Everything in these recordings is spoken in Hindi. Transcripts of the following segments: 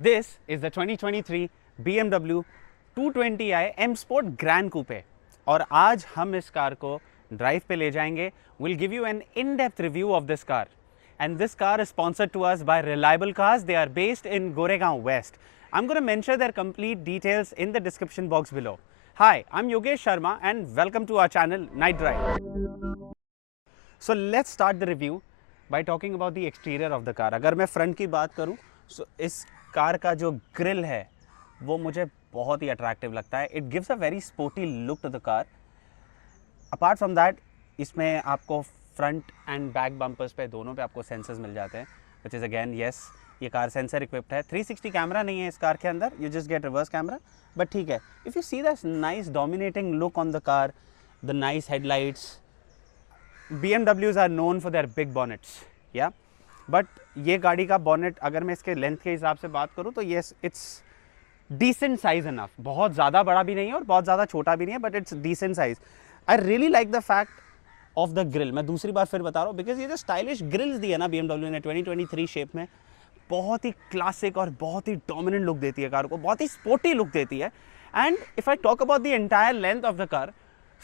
This is the 2023 BMW 220i M Sport Gran Coupe और आज हम इस कार को ड्राइव पे ले जाएंगे. We'll give you an in-depth review of this car. And this car is sponsored to us by Reliable Cars. They are based in Goregaon West. I'm going to mention their complete details in the description box below. Hi, I'm Yogesh Sharma and welcome to our channel Night Drive. So let's start the review by talking about the exterior of the car. अगर मैं फ्रंट की बात करूं तो इस कार का जो ग्रिल है वो मुझे बहुत ही अट्रैक्टिव लगता है. It gives a very sporty look to the car. Apart from that इसमें आपको फ्रंट एंड बैक बम्पर्स पे दोनों पे आपको सेंसर्स मिल जाते हैं, विच इज़ अगेन येस ये कार सेंसर इक्विप्ड है. 360 कैमरा नहीं है इस कार के अंदर, you just get reverse camera, but ठीक है. If you see that nice dominating look on the car, the nice headlights. BMWs are known for their big bonnets, yeah. But ये गाड़ी का bonnet अगर मैं इसके लेंथ के हिसाब से बात करूँ तो yes, it's decent size enough. बहुत ज़्यादा बड़ा भी नहीं है और बहुत ज़्यादा छोटा भी नहीं है, but it's decent size. I really like the fact of the grill. मैं दूसरी बार फिर बता रहा हूँ because ये जो stylish grills दी है ना BMW ने 2023 शेप में, बहुत ही क्लासिक और बहुत ही डोमिनेंट लुक देती है कार को, बहुत ही स्पोर्टी लुक देती है. And if I talk about the entire length of the car,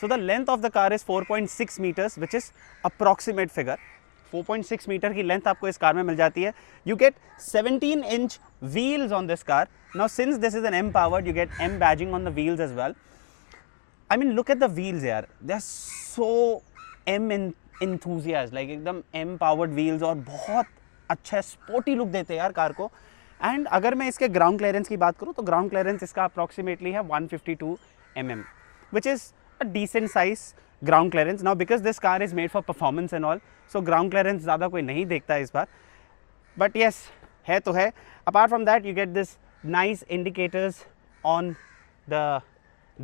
so the length of the car is 4.6 meters, which is approximate figure. 4.6 meter की length आपको इस कार में मिल जाती है. You get 17-inch wheels on this car. Now since this is an M powered, you get M badging on the wheels as well. I mean look at the wheels यार, they are so M enthusiast, like एकदम M powered wheels और बहुत अच्छा स्पोर्टी लुक देते हैं यार कार को. एंड अगर मैं इसके ग्राउंड क्लियरेंस की बात करूँ तो ग्राउंड क्लियरेंस इसका अप्रॉक्सीमेटली है 152 mm, which is a decent size ground clearance. Now because this car is made for performance and all, so ground clearance ज़्यादा कोई नहीं देखता है इस बार, but yes है तो है. Apart from that you get this nice indicators on the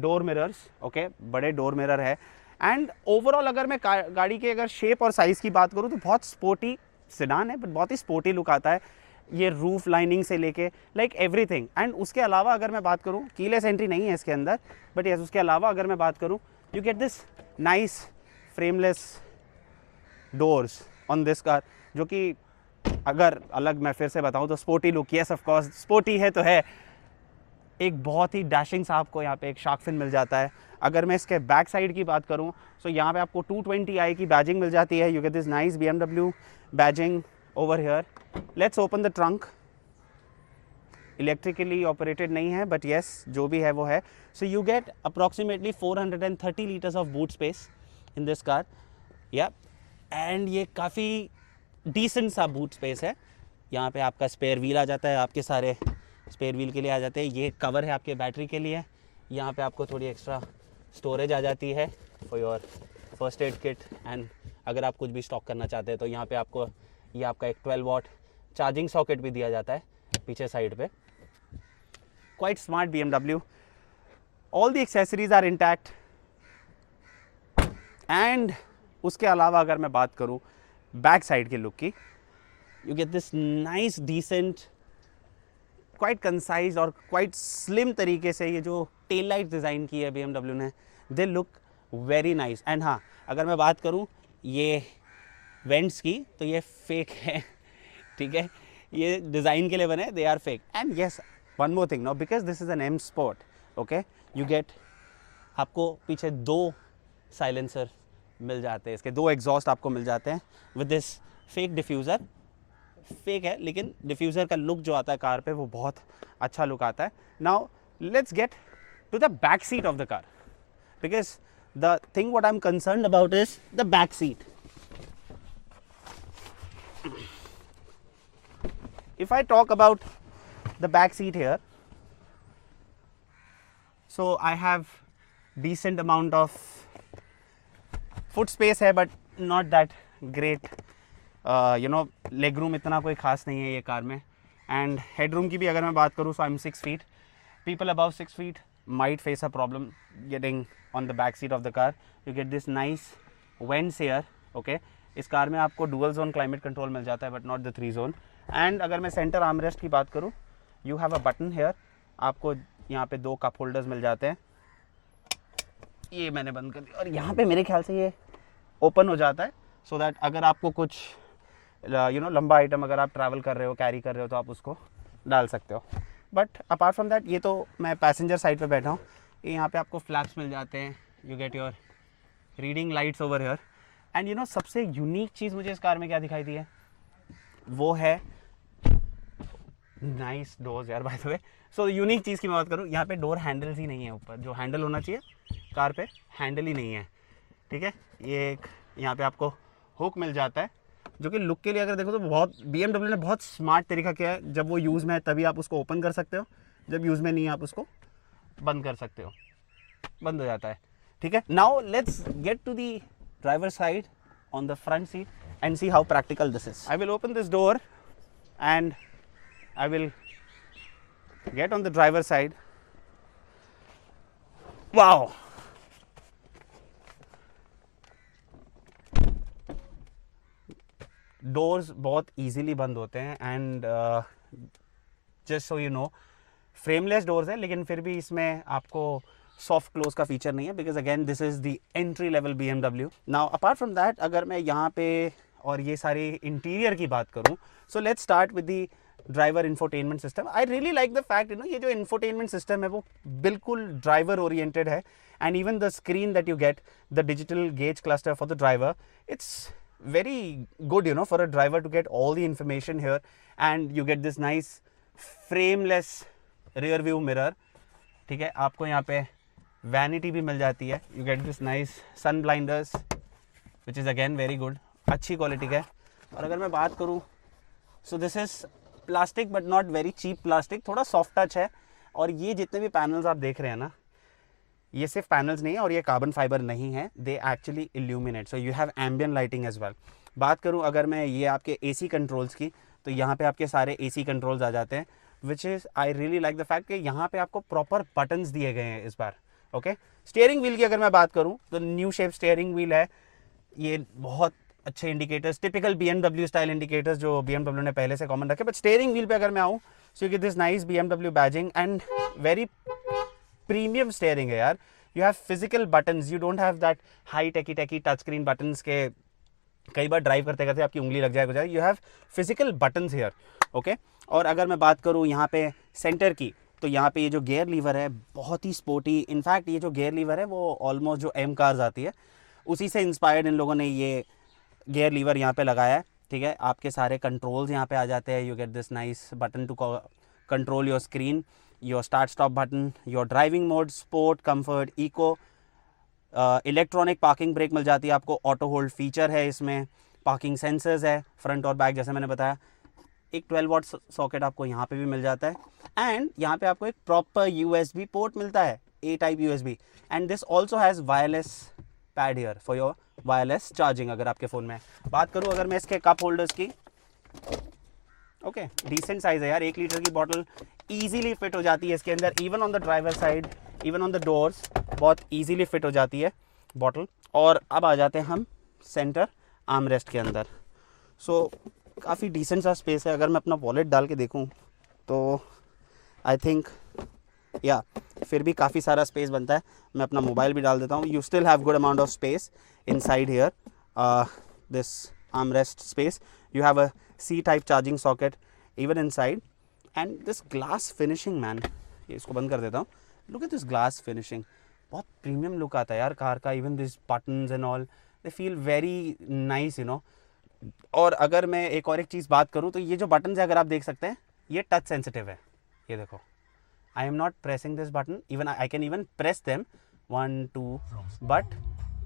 door mirrors, okay, बड़े door mirror है. and overall अगर मैं गाड़ी के अगर शेप और साइज़ की बात करूँ तो बहुत स्पोर्टी सेडान है, but बहुत ही स्पोर्टी लुक आता है. ये रूफ लाइनिंग से लेके लाइक एवरीथिंग. एंड उसके अलावा अगर मैं बात करूँ, कीलेस एंट्री नहीं है इसके अंदर, बट यस उसके अलावा अगर मैं बात करूँ, you get this nice frameless doors on this car, जो कि अगर अलग मैं फिर से बताऊँ तो sporty look, yes of course sporty है तो है. एक बहुत ही डैशिंग सा आपको यहाँ पे एक शार्क फिन मिल जाता है. अगर मैं इसके बैक साइड की बात करूँ तो यहाँ पे आपको 220i की बैजिंग मिल जाती है. You get this nice BMW badging over here. Let's open the trunk. Electrically operated नहीं है, but yes जो भी है वो है. So you get approximately 430 liters of boot space in this car. Yeah. And ये काफ़ी decent सा boot space है. यहाँ पे आपका spare wheel आ जाता है, आपके सारे spare wheel के लिए आ जाते हैं. ये cover है आपके बैटरी के लिए. यहाँ पे आपको थोड़ी extra storage आ जाती है for your first aid kit. and अगर आप कुछ भी स्टॉक करना चाहते हैं तो यहाँ पे आपको ये आपका एक 12 वॉट चार्जिंग सॉकेट भी दिया जाता है पीछे साइड पे. Quite smart BMW. All the accessories are intact. And उसके अलावा अगर मैं बात करूं बैक साइड के लुक की, you get this nice decent quite concise और क्वाइट स्लिम तरीके से ये जो टेल लाइट डिज़ाइन की है BMW ने, they look very nice. And हाँ अगर मैं बात करूं ये वेंट्स की तो ये फेक है, ठीक है, ये डिज़ाइन के लिए बने, they are fake. And yes one more thing, no because this is an M sport, okay, you get आपको पीछे 2 साइलेंसर मिल जाते हैं, इसके 2 एग्जॉस्ट आपको मिल जाते हैं with this fake diffuser. Fake है लेकिन डिफ्यूज़र का लुक जो आता है कार पे वो बहुत अच्छा लुक आता है. Now let's get to the back seat of the car, because the thing what I am concerned about is the back seat. If I talk about the back seat here, so I have decent amount of foot space है, but not that great. You know leg room इतना कोई खास नहीं है ये कार में. and head room की भी अगर मैं बात करूँ, so I'm 6 feet. People above 6 feet might face a problem getting on the back seat of the car. You get this nice vents here, okay. इस कार में आपको डुअल जोन क्लाइमेट कंट्रोल मिल जाता है, but not the 3 zone. And अगर मैं सेंटर आर्मरेस्ट की बात करूँ, you have a button here. आपको यहाँ पे 2 कप होल्डर्स मिल जाते हैं. ये मैंने बंद कर दिया और यहाँ पे मेरे ख्याल से ये ओपन हो जाता है, सो दैट अगर आपको कुछ लंबा आइटम अगर आप ट्रैवल कर रहे हो, कैरी कर रहे हो, तो आप उसको डाल सकते हो। बट अपार्ट फ्रॉम दैट, ये तो मैं पैसेंजर साइड पे बैठा हूँ, यहाँ पे आपको फ्लैप्स मिल जाते हैं, you get your reading lights over here. And you know सबसे यूनिक चीज़ मुझे इस कार में क्या दिखाई दी है, वो है नाइस डोर्स यार by the way. So unique चीज़ की मैं बात करूँ, यहाँ पे डोर हैंडल्स ही नहीं है ऊपर, जो हैंडल होना चाहिए कार पे हैंडल ही नहीं है, ठीक है। ये एक यहाँ पे आपको हुक मिल जाता है, जो कि लुक के लिए अगर देखो तो बहुत BMW ने बहुत स्मार्ट तरीका किया है। जब वो यूज़ में है तभी आप उसको ओपन कर सकते हो, जब यूज़ में नहीं है आप उसको बंद कर सकते हो, बंद हो जाता है, ठीक है। Now let's get to the driver side on the front seat and see how practical this is. I will open this door and I will get on the driver's side. Wow! Doors बहुत easily बंद होते हैं and just so you know, frameless doors है, लेकिन फिर भी इसमें आपको soft close का feature नहीं है, because again this is the entry level BMW. Now apart from that, अगर मैं यहाँ पे और ये सारी इंटीरियर की बात करूँ, so let's start with the driver infotainment system. I really like the fact ये जो इंफोटेनमेंट सिस्टम है वो बिल्कुल ड्राइवर ओरिएंटेड है। And even the screen that you get, the digital gauge cluster for the driver, it's very good for a driver to get all the information here. And you get this nice frameless rear view mirror, ठीक है। आपको यहाँ पे वैनिटी भी मिल जाती है, you get this nice sun blinders which is again very good, अच्छी क्वालिटी का है। और अगर मैं बात करूँ, so this is plastic but not very cheap plastic, थोड़ा सॉफ्ट टच है। और ये जितने भी पैनल्स आप देख रहे हैं ना, ये सिर्फ पैनल्स नहीं है और ये कार्बन फाइबर नहीं है, they actually illuminate, so you have ambient lighting as well. बात करूं अगर मैं ये आपके AC कंट्रोल्स की, तो यहाँ पे आपके सारे AC कंट्रोल्स आ जाते हैं, which is I really like the fact कि यहाँ पे आपको प्रॉपर बटन्स दिए गए हैं इस बार, ओके। स्टीयरिंग व्हील की अगर मैं बात करूँ तो न्यू शेप स्टीयरिंग व्हील है, ये बहुत अच्छे indicators, typical BMW style indicators जो BMW ने पहले से कॉमन रखे। बट स्टीयरिंग व्हील पे अगर मैं आऊँ, so you get this nice BMW badging and very premium steering है यार। You have physical buttons, you don't have that high techy touch screen buttons के कई बार ड्राइव करते करते आपकी उंगली लग जाए, you have physical buttons here, okay. और अगर मैं बात करूँ यहाँ पे सेंटर की, तो यहाँ पे ये जो गियर लीवर है बहुत ही स्पोर्टी, इनफैक्ट ये जो गियर लीवर है वो ऑलमोस्ट जो M कार्स आती है उसी से इंस्पायर्ड इन लोगों ने ये गियर लीवर यहाँ पे लगाया है, ठीक है। आपके सारे कंट्रोल्स यहाँ पे आ जाते हैं, you get this nice button to control your screen, your start stop button, your driving mode, sport, comfort, eco, electronic parking brake मिल जाती है आपको, ऑटो होल्ड फीचर है इसमें, पार्किंग सेंसर्स है फ्रंट और बैक जैसे मैंने बताया, एक 12 वॉट सॉकेट आपको यहाँ पे भी मिल जाता है। एंड यहाँ पे आपको एक प्रॉपर USB पोर्ट मिलता है, A type USB, and this also has wireless pad here for your wireless charging अगर आपके फ़ोन में। बात करूँ अगर मैं इसके कप होल्डर्स की, ओके, डिसेंट साइज़ है यार, 1 लीटर की बॉटल ईजिली फिट हो जाती है इसके अंदर, even on the driver side, even on the doors, बहुत ईजिली फिट हो जाती है बॉटल। और अब आ जाते हैं हम सेंटर आर्मरेस्ट के अंदर। सो काफ़ी डिसेंट सा स्पेस है। अगर मैं अपना वॉलेट डाल के देखूँ तो आई थिंक या फिर भी काफ़ी सारा स्पेस बनता है। मैं अपना मोबाइल भी डाल देता हूँ, you still have good amount of space inside here, this armrest space, you have a C type charging socket even inside, and this glass finishing man, ये इसको बंद कर देता हूँ, look at this glass finishing, बहुत प्रीमियम लुक आता है यार कार का, even this buttons and all, they feel very nice और अगर मैं एक और एक चीज़ बात करूँ तो ये जो बटन है अगर आप देख सकते हैं ये टच सेंसिटिव है, ये देखो, I am not pressing this button, even I can even press them 1 2, but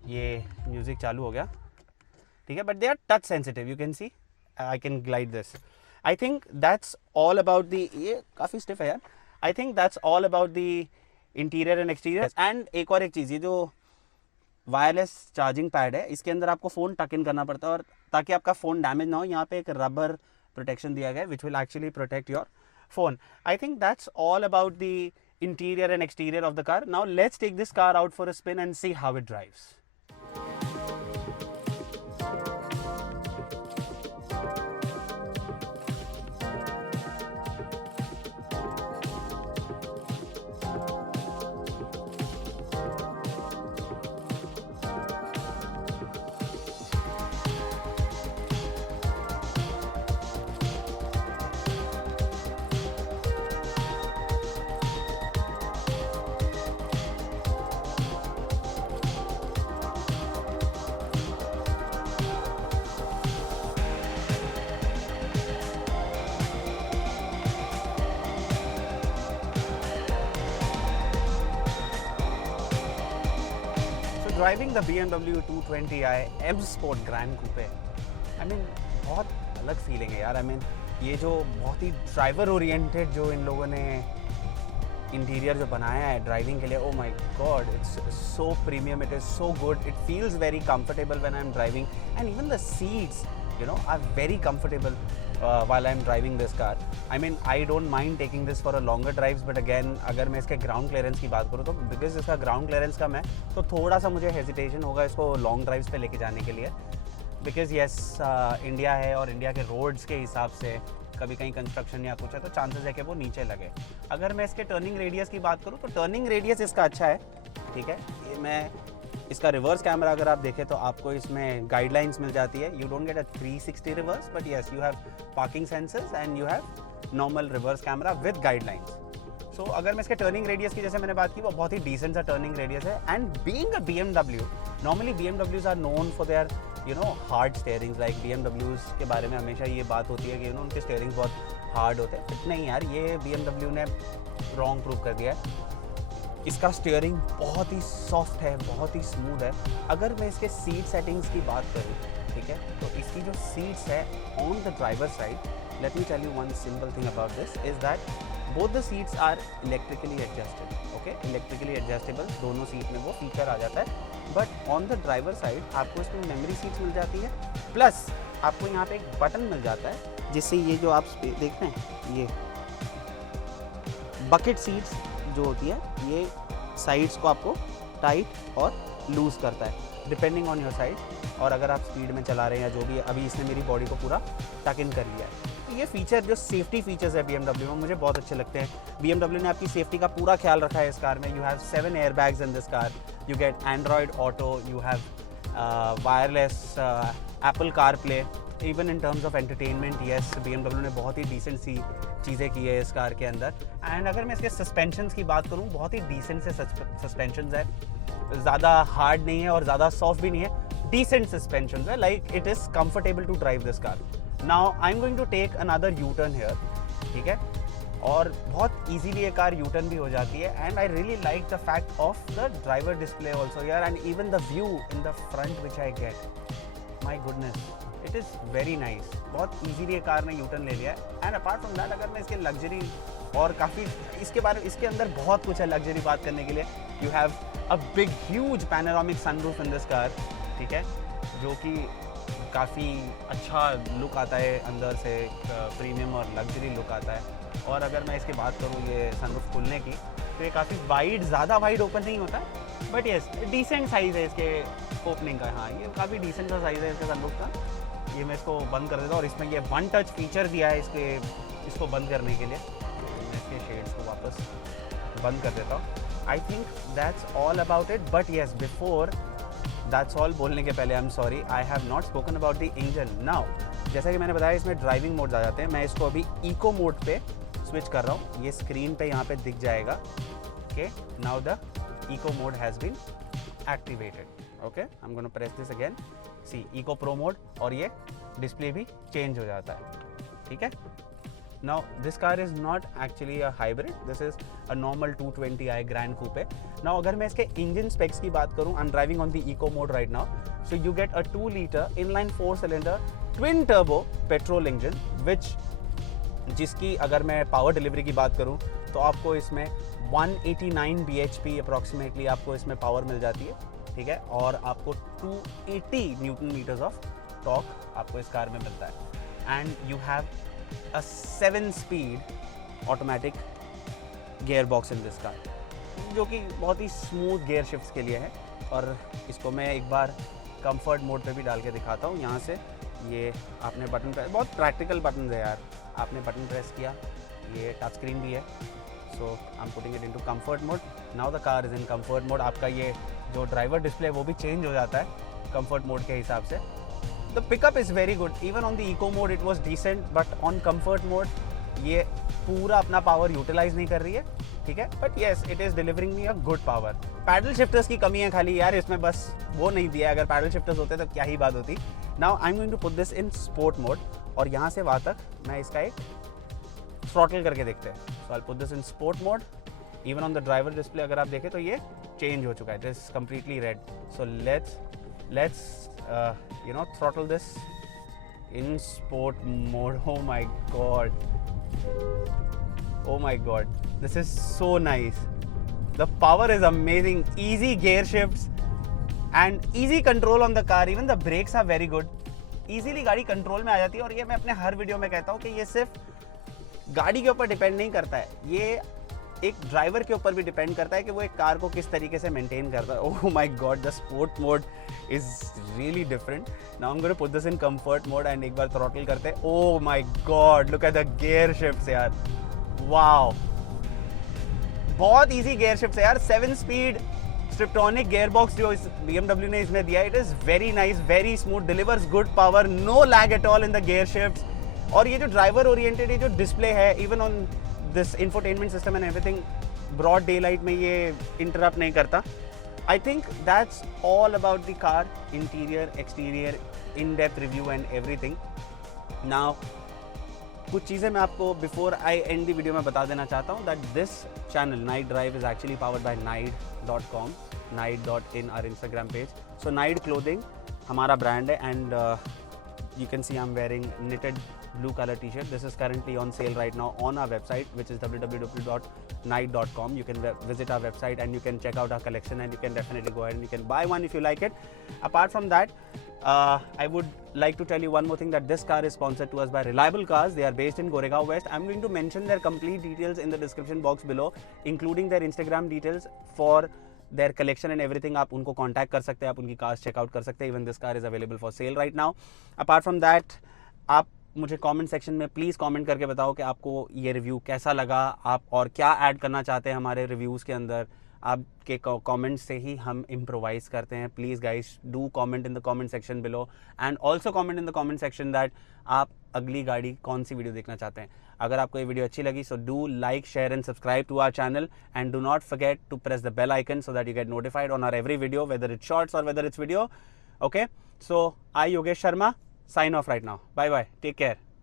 ये म्यूज़िक चालू हो गया, ठीक है, but they are touch sensitive, you can see I can glide this. I think that's all about the, ये काफ़ी स्टिफ है यार, I think that's all about the interior and exterior. And एक और एक चीज़, ये जो वायरलेस चार्जिंग पैड है इसके अंदर आपको फ़ोन टक इन करना पड़ता है, और ताकि आपका फ़ोन डैमेज ना हो यहाँ पे एक रबर प्रोटेक्शन दिया गया है which will actually protect your phone. I think that's all about the interior and exterior of the car. Now let's take this car out for a spin and see how it drives. driving the BMW 220i M Sport Gran Coupe. I mean, बहुत अलग फीलिंग है यार. I mean, ये जो बहुत ही ड्राइवर ओरिएंटेड जो इन लोगों ने इंटीरियर जो बनाया है ड्राइविंग के लिए, oh my God, it's so premium, it is so good, it feels very comfortable when I am driving, and even the seats you know are very comfortable while I'm driving this car. I mean, I don't mind taking this for a longer drives, but again अगर मैं इसके ग्राउंड क्लियरेंस की बात करूँ तो बिकॉज इसका ग्राउंड क्लियरेंस कम है तो थोड़ा सा मुझे हेजिटेशन होगा इसको लॉन्ग ड्राइव्स पे लेके जाने के लिए, बिकॉज येस इंडिया है और इंडिया के रोड्स के हिसाब से कभी कहीं कंस्ट्रक्शन या कुछ है तो चांसेस है कि वो नीचे लगे. अगर मैं इसके टर्निंग रेडियस की बात करूँ तो टर्निंग रेडियस इसका अच्छा है, ठीक है. ये मैं इसका रिवर्स कैमरा अगर आप देखें तो आपको इसमें गाइडलाइंस मिल जाती है. You don't get a 360 reverse, but yes you have parking sensors and you have normal reverse camera with guidelines. So अगर मैं इसके टर्निंग रेडियस की जैसे मैंने बात की वो बहुत ही डिसेंट सा टर्निंग रेडियस है. And being a BMW, normally BMWs are known for their hard steerings. Like BMWs के बारे में हमेशा ये बात होती है कि उनके स्टेयरिंग्स बहुत हार्ड होते हैं. बट नहीं यार, ये BMW ने रॉन्ग प्रूव कर दिया है. इसका स्टीयरिंग बहुत ही सॉफ्ट है, बहुत ही स्मूथ है. अगर मैं इसके सीट सेटिंग्स की बात करूँ, ठीक है, तो इसकी जो सीट्स है on the driver side, let me tell you one simple thing about this is that both the seats are electrically adjusted. Okay, electrically adjustable दोनों सीट में वो फीचर आ जाता है. But on the driver side आपको इसमें मेमोरी सीट्स मिल जाती है, प्लस आपको यहाँ पे एक बटन मिल जाता है जिससे ये जो आप देख रहे हैं ये बकेट सीट्स जो होती है ये साइड्स को आपको टाइट और लूज़ करता है डिपेंडिंग ऑन योर साइड. और अगर आप स्पीड में चला रहे हैं या जो भी है, अभी इसने मेरी बॉडी को पूरा टक इन कर लिया है. तो ये फीचर जो सेफ्टी फीचर्स है BMW में मुझे बहुत अच्छे लगते हैं. BMW ने आपकी सेफ्टी का पूरा ख्याल रखा है इस कार में. You have 7 air bags in this car, you get Android auto, you have wireless Apple car play. Even in terms of entertainment yes, BMW ने बहुत ही डिसेंट सी चीज़ें की है इस कार के अंदर. एंड अगर मैं इसके सस्पेंशंस की बात करूँ, बहुत ही डिसेंट से सस्पेंशंस है. ज़्यादा हार्ड नहीं है और ज़्यादा सॉफ्ट भी नहीं है, डिसेंट सस्पेंशंस है. Like it is comfortable to drive this car. Now I am going to take another U turn here, ठीक है, और बहुत इजीली ये कार यू टर्न भी हो जाती है. And I really like the fact of the driver display also यार, and even the view in the front which I get, my goodness, it is very nice. बहुत इजीली ये कार ने यू टर्न ले लिया है. एंड अपार्ट फ्रॉम दैट अगर मैं इसके लग्जरी और काफ़ी इसके अंदर बहुत कुछ है लग्जरी बात करने के लिए. You have a big huge panoramic sunroof in this car, ठीक है, जो कि काफ़ी अच्छा लुक आता है अंदर से, प्रीमियम और लग्जरी लुक आता है. और अगर मैं इसकी बात करूँ ये सनरूफ खुलने की, तो ये काफ़ी वाइड, ज़्यादा वाइड ओपन नहीं होता, बट येस डिसेंट साइज़ है इसके ओपनिंग का. हाँ, ये काफ़ी डिसेंट सा साइज़ है इसके सनरूफ का. ये मैं इसको बंद कर देता हूँ और इसमें ये वन टच फीचर दिया है इसको बंद करने के लिए. मैं इसके शेड्स को वापस बंद कर देता हूँ. आई think that's all about it. But yes, before that's all बोलने के पहले I am sorry, I have not spoken about the engine. Now जैसा कि मैंने बताया इसमें ड्राइविंग मोड्स आ जाते हैं. मैं इसको अभी इको मोड पे स्विच कर रहा हूँ. ये स्क्रीन पे यहाँ पे दिख जाएगा. Okay, now the eco mode has been activated. Okay, I am gonna press this again. See eco pro mode, और ये डिस्प्ले भी चेंज हो जाता है, ठीक है. Now this car is not actually a hybrid, this is a normal 220i grand coupe. नाउ अगर मैं इसके इंजन स्पेक्स की बात करूँ, I am driving on the eco mode right now. So you get a 2 litre inline 4 cylinder twin turbo petrol engine जिसकी अगर मैं पावर डिलीवरी की बात करूँ तो आपको इसमें 189 bhp अप्रॉक्सीमेटली आपको इसमें पावर मिल जाती है, ठीक है. और आपको 280 न्यूटन मीटर्स ऑफ टॉर्क आपको इस कार में मिलता है. And you have a 7 speed automatic gear box in this car, जो कि बहुत ही स्मूथ गियर शिफ्ट्स के लिए है. और इसको मैं एक बार कंफर्ट मोड पे भी डाल के दिखाता हूँ. यहाँ से ये आपने बटन प्रेस, बहुत प्रैक्टिकल बटन है यार. आपने बटन प्रेस किया, ये टच स्क्रीन भी है. So I am putting it into comfort mode. Now the car is in comfort mode. आपका ये जो ड्राइवर डिस्प्ले वो भी चेंज हो जाता है कंफर्ट मोड के हिसाब से. The pickup is very good. Even on the eco mode it was decent, but on comfort mode ये पूरा अपना पावर यूटिलाइज नहीं कर रही है, ठीक है. But yes, it is delivering me a good power. Paddle shifters की कमी है खाली यार इसमें, बस वो नहीं दिया. अगर पैडल शिफ्टर्स होते तो क्या ही बात होती. Now I am going to put this in sport mode, और यहाँ से वहाँ तक मैं इसका एक थ्रॉटल करके देखते हैं. So I put this in sport mode. Even on the driver display अगर आप देखें तो ये चेंज हो चुका है, this completely red. So let's you know throttle this in sport mode. Oh my god, this is so nice. The power is amazing, easy gear shifts and easy control on the car. Even the brakes are very good. Easily गाड़ी कंट्रोल में आ जाती है. और ये मैं अपने हर वीडियो में कहता हूँ कि ये सिर्फ गाड़ी के ऊपर डिपेंड नहीं करता है, ये एक ड्राइवर के ऊपर भी डिपेंड करता है कि वो एक कार को किस तरीके से मेंटेन करता है. Oh my God, the sport mode is really different. Now I am going to put this in comfort mode and एक बार थ्रॉटल करते हैं. Oh my God, look at the gear shifts यार. वाओ, बहुत इजी गियर शिफ्ट्स है यार. 7 स्पीड स्ट्रिप्टोनिक गियर बॉक्स जो इस BMW ने इसमें दिया, it is very nice, very smooth, delivers good power, no lag at all in the gear shifts. और ये जो ड्राइवर ओरिएंटेड ये जो डिस्प्ले है, even on this infotainment system and everything, broad daylight में ये इंटरप्ट नहीं करता. I think that's all about the car, interior, exterior, in depth review and everything. Now कुछ चीज़ें मैं आपको before I end the video में बता देना चाहता हूँ. That this channel night drive is actually powered by naid.com, naid.in our Instagram page. So Naid clothing हमारा ब्रांड है and you can see I'm wearing knitted blue color t-shirt. This is currently on sale right now on our website, which is www.naid.com. You can visit our website and you can check out our collection and you can definitely go ahead and you can buy one if you like it. Apart from that, I would like to tell you one more thing, that this car is sponsored to us by Reliable Cars. They are based in Goregaon West. I'm going to mention their complete details in the description box below, including their Instagram details for their collection and everything. आप उनको contact कर सकते हैं, आप उनकी cars check out कर सकते हैं. Even this car is available for sale right now. Apart from that, आप मुझे कमेंट सेक्शन में प्लीज़ कमेंट करके बताओ कि आपको ये रिव्यू कैसा लगा, आप और क्या ऐड करना चाहते हैं हमारे रिव्यूज़ के अंदर. आपके कमेंट से ही हम इम्प्रोवाइज़ करते हैं. Please guys do comment in the comment section below and also comment in the comment section that आप अगली गाड़ी कौन सी वीडियो देखना चाहते हैं. अगर आपको ये वीडियो अच्छी लगी, so do like, share and subscribe to our channel and do not forget to press the bell icon so that you get notified on our every video, whether it's shorts or whether it's video. Okay, so I Yogesh Sharma sign off right now. Bye bye, take care.